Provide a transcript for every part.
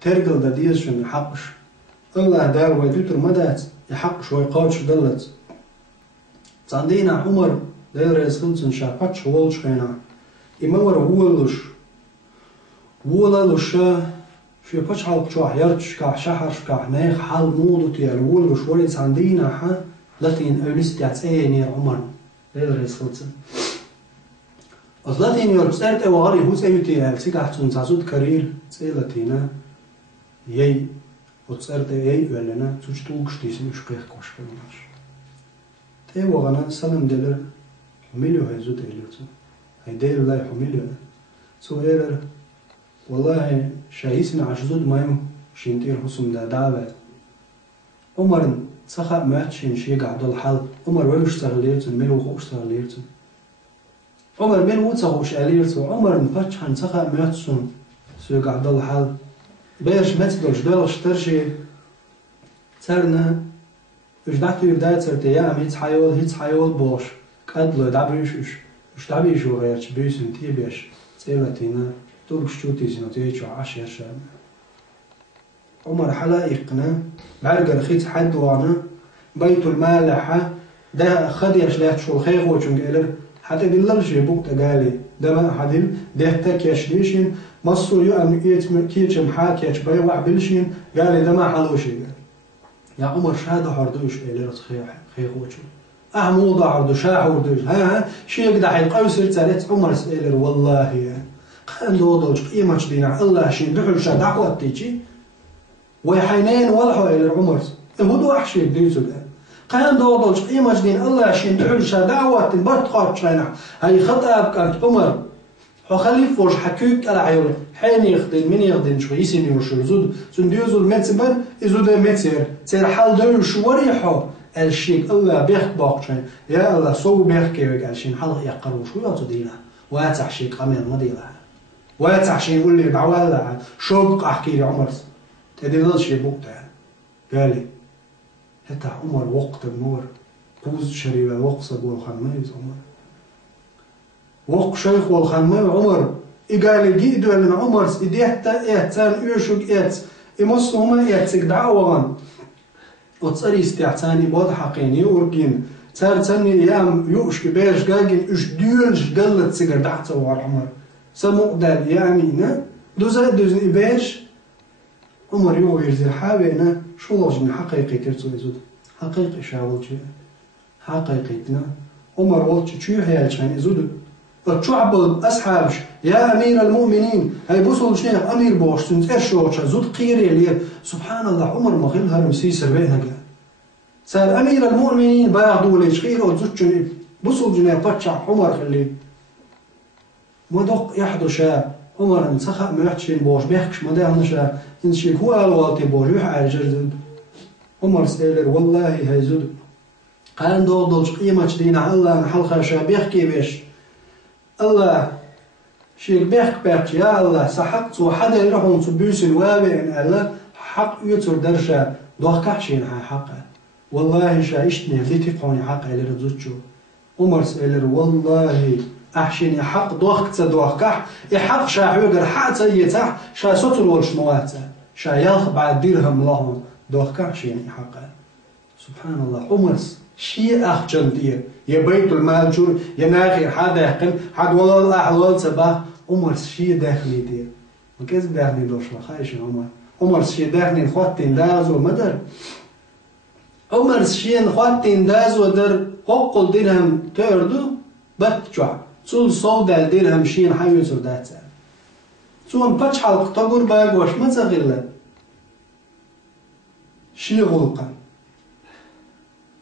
ترجل دا ديزشن يحقش الله دار ويدوتر مدات يحقش ويقاوش دلت تعندينا عمر داير يسخلتن شاقاتش والش خينا إمور وولش في باتش حلق شوح يرتش كاح شحرش كاح نيخ حال مودو تيال وولش ولي تعندينا حا لاتين أوليستي عتسيني عمر داير يسخلتن أصلاتين يربسارت أوغاري هوس أيوتي سيكاح تنساسود كارير سيلاتينا يي وتصرت يي ولنا تجتوقش تيسي شقيق كوشكلناش تي وغنا سلام دلر حميلو هيزود إليوتو هاي دير الله حميلو سو إيرر والله شايسنا عشزود مايو شينتير حسم دا دعوة عمرن تسخى ماتشين شيق عدو الحل عمر ويوش تغليرتو ميلو خوش تغليرتو عمر ميلو تغوش أليرتو عمرن باتشان تسخى ماتشون سيق عدو الحل بيرش متدلش دلش ترشي ترنا وش دعتو يبدأ ترتي يا هيت حيول بوش كادلو دعبيشوش وش دعبيشو غيرش بيسن تيبيش تيلاتينا تولكش توتي زينو تيجو عشر شام عمر حلائقنا بعرق رخيت حد وانا بيت المالحة ده خديش لا تشو خيغ وشنق إلر حتى دللش يبوك تقالي ده ما حدل ده تكيش ليشين مصر يوم كيتشم حاكيش بيوع بلشين قال ده ما حلوشي قال يا عمر شهاده حردوش إلر خيغ وشو موضع عرضو شاح وردوش ها شيء قد حيل قوسر تالت عمر سئلر والله يا قام دوضوش قيمة دينا الله شين دحل شا دعوة تيجي ويحينين والحو إلر عمر هدو أحشي بديسو قام دوضوش قيمة دين الله شين دحل شا دعوة تنبرت قارب شاينا هاي خطأ كانت عمر خلي فوش حكيك على عيول حين يخدم من يخدم شو يسمي وشو زود سنديوزو المتسبر يزود المتسر تير حال دوش وريحو الشيء الله بيخ باقشين يا الله صو بيخ كيوك الشين حلق يقرو شو يعطو دينا واتح شيء قمير مديلا واتح شيء يقول لي بعوالا شو بقى احكي لي عمر تدير شيء بوقتها قال لي حتى عمر وقت النور قوز شريبة وقصد والخميز عمر وق شيخ والخميز عمر قال لي جيدو لن عمر إديهتا إهتان إيشوك إهت إمصهما إهتك دعوان وتصري استعتاني بود حقيني ورقين تاني ايام يوش بيش قاقين اش ديولش قلت سيقر دعته وار عمر سمو دال يامينا دوزن بيش عمر يو يرزي حابينا شو لوجن حقيقي ترتو يزود حقيقي شاولجي حقيقيتنا عمر والتش شو هيالشان يزود وتشعب أصحابش يا أمير المؤمنين هاي بوصل شنو أمير بوش تنتشروش زود قيري اللي سبحان الله عمر ما غير مسيسر بينها قال صار أمير المؤمنين بايعدوا ليش خير وزود شنو بوصل جنيه بتشع عمر خلي مدق يحدو شا عمر انسخق ما يحكي بوش بيحكش ما ده نشا إنشي هو الوالتي بوش يحعل جرد عمر سألر والله هاي زود قال دولش قيمة دينا الله نحلقها شا بيحكي بيش الله شيء بيحكي يا الله سحقت وحدا يروحون تبوس الوابع إن الله حق يتر درشة دوخ شيء حقه والله شايشتني ذي تقوني حق إلى رزوجو عمر سألر والله أحشيني حق دوخ تدوخ كح يحق شاحوجر حق تيتح شا سطر والش مواتا شا يلخ بعد درهم لهم دوخ شيء حقه سبحان الله عمر شيء أخجل دير يا بيت المال جور يا ناخي حد يحقن حد والله الأحوال تبع عمر شيء داخلي دير ما كيف داخلي دوش خايش عمر شيء داخلي خواتين داز ومدر عمر شيء خواتين داز ودر قل درهم تردو بتجع صول صود درهم شيء حيو سردات صون بتش حلق تقول باقوش ما تغلى شيء غلقا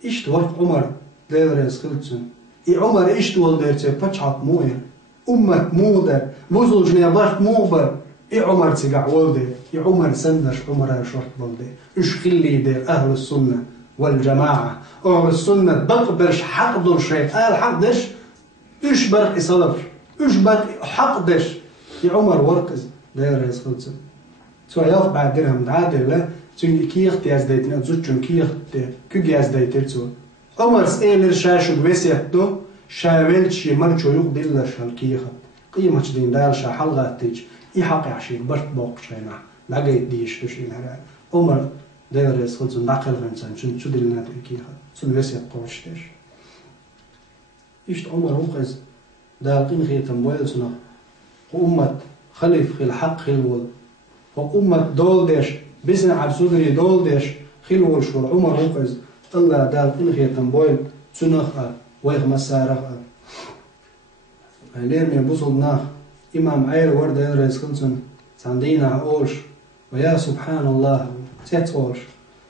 إيش تورق عمر داير يسخلتون عمر إيش تول دايرتي بتشعط مويا أمك مودر بوزل جنيبات موبر عمر تقع ولدي عمر سندش عمر شرط بلدي إيش خلي دير أهل السنة والجماعة أهل السنة بقبرش حقدر شيء قال حقدش إيش برق صدر إيش برق حقدش عمر وركز داير يسخلتون سو ياف بعد درهم عادل لا تون كيخ تياز دايتنا زوجون كيخ كياز دايترتو عمر سئلر شاشو بوسيتو شاولت شي مرچو يوق دلر شال كيخ قيمة دين دار شا حلقة تيج إي حقي عشيك برت بوق شينا لقيت ديش تشين هرا عمر داير يسخلص نعقل غنسان شو دلنا تركيها سلوسي قوشتش إيش عمر وقز داقين خي تنبويل سنة وأمة خلف خي الحق خي الول وأمة دولدش بسن عبسودري دولدش خي الول شو عمر وقز الله داقين خي تنبويل سنة ويغ مسارة لير من بوصلنا إمام عير ورد يدرس خلصن ساندينا أولش ويا سبحان الله تيتولش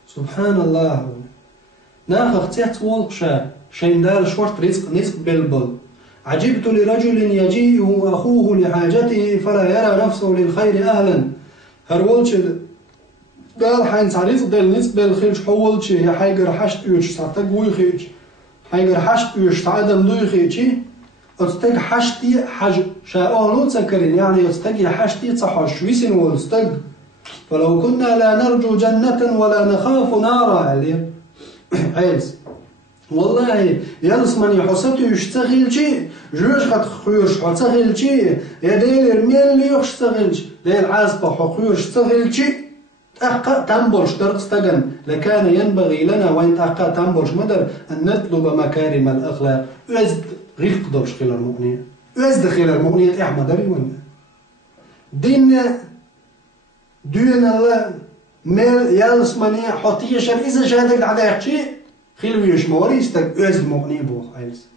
سبحان الله ناخذ تيتولش شين دار شورت رزق نسق بلبل عجبت لرجل يجيء أخوه لحاجته فلا يرى نفسه للخير أهلا هرولش دار حين رزق دل نسق بالخير حولش يا حيجر حشت يوش ساتق ويخيش حيجر حشت يوش تعدم دويخيشي أستج حشتي حج شاءون تذكرين يعني أستج حشتي صحش ويسن والستج فلو كنا لا نرجو جنة ولا نخاف نارا عليه عيز والله يلس من يحسته يشتغل شيء جوش خد خيوش حتشتغل شيء يا ديل الميل يشتغل ديل عازبة حقيوش يشتغل شيء أقا تنبرش درقستجن لكان ينبغي لنا وين أقا تنبرش مدر أن نطلب مكارم الأخلاق أزد غير قدرش خلال المغنية أزد خلال المغنية أحمد ريوان دين دون الله ميل يلس من حطيه شر إذا شهدك على شيء خلو يشموري استك أزد مغنية بوخ عيلس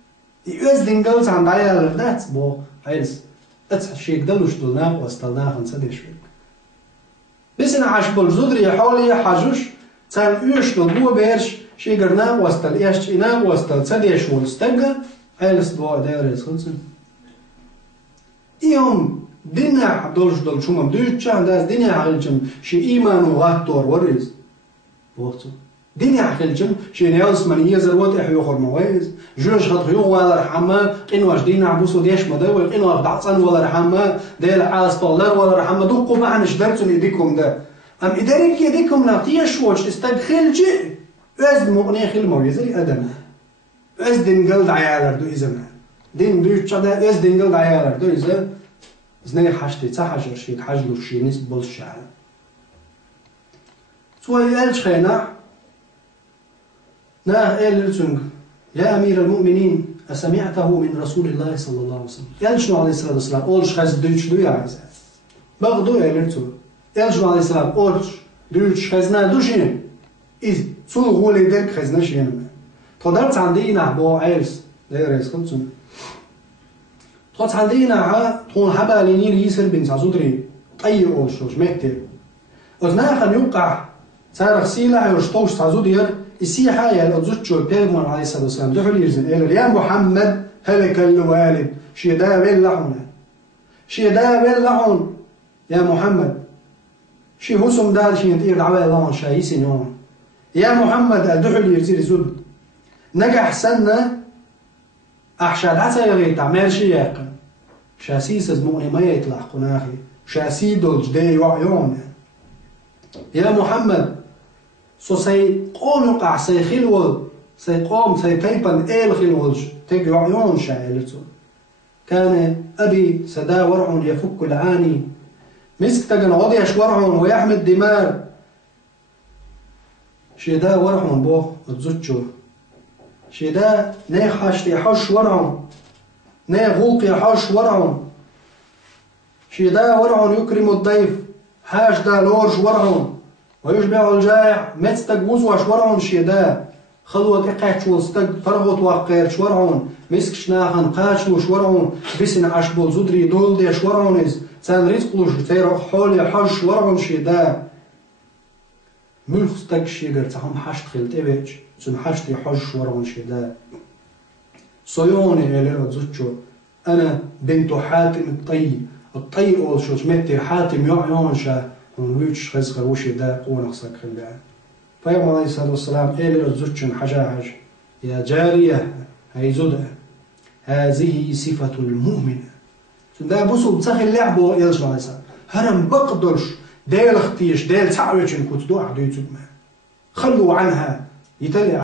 أزد إنجلز عند عيال الدات بوخ عيلس أتحشيك دلوش دلناه واستلناه نسدش فيك بس أنا عشبل زودري حولي حاجوش تان أيش نبوه بيرش شيء قرنا واستل إيش إنا واستل تديش والستجا عيلس دوا داير خلصن يوم دينا دولش دول شو مبدوش عنداس دينا عقلجم شيء إيمان وغاتور ورز وقته دينا عقلجم شيء نيالس من يزر وات إحيو خور مويز جوش خد خيو ولا رحمة إنواش دينا عبوسو ديش مداول إنواش دعصان ولا رحمة ديل عاص طلر ولا رحمة دوقوا معنا شدرتون إيديكم ده أم إدارك يديكم نعطيش وش استدخل شيء أزد مغني خيل مويزري أدم أزد نقلد عيالر دو إذا ما دين بيوش ده أزد نقلد عيالر دو إذا زني حشتي تحجر شيء حجلو شيء نسب بالشعر سوى يالش خينا ناه إلتونغ يا أمير المؤمنين أسمعته من رسول الله صلى الله عليه وسلم يالشنو عليه الصلاة والسلام أولش خز دوش دويا عزيز بغدو إلتو يالشنو عليه السلام أولش دوش خزنا دوشين إذ سول غولي ديك خزنا شين تقدرت عندينا بو عيرس داير يسكتون تقدرت عندينا تكون حبا لينير يسر بن سعزودري أي أولشوش مكتب أذنا خن يوقع سارخ سيلا يرشطوش سعزودير السيحة يا الزوجة بيغمر عليه الصلاة والسلام دخل يرزن قال يا محمد هلك الوالد شي دا بلعون شي دا بلعون يا محمد شي هسم دار شي ينتقل دعوة الله شاي سنون يا محمد دخل يرزن زود نجح سنة أحشاد حتى يغير تعمل شي يقن شاسيس زموني ما يطلع قناخي شاسي دولج دي وعيون يا محمد سو سي قوم يقع سي خلول سي قوم سي تيبن إيل خلولج تيجي عيون شاعلته كان أبي سدا ورع يفك العاني مسك تجن عضيش ورع ويحمد دمار شدا ورع بوخ تزوجه شدا نيخش يحش ورع نيغوق يحش ورع شدا ورع يكرم الضيف حاش دا لورج ورع ويشبع الجائع متستجوز وشورعون شيدا خلوة إقاش والستج فرغوت وقير شورعون مسك شناخن قاش وشورعون بسن عشبول زدري دول دي شورعونيز سان رزقلوش تيرو حولي حش شورعون شيدا ملخ ستج شيجر تهم حشت خلت إبج سن حشتي حش شورعون شيدا صيوني إلي زوجو أنا بنت حاتم الطي أول شو متي حاتم يعيون شا ونويتش خزخر وشي دا قونا خسك خلبان فيوم عليه الصلاة والسلام إلي رزوتشن حجاج يا جارية هاي زودة هذه صفة المؤمنة دا بوسو بتسخي اللعبو يلش عليه السلام هرم بقدرش ديل اختيش ديل تعويتشن كنت دو عدو يتوب خلوا عنها يتلي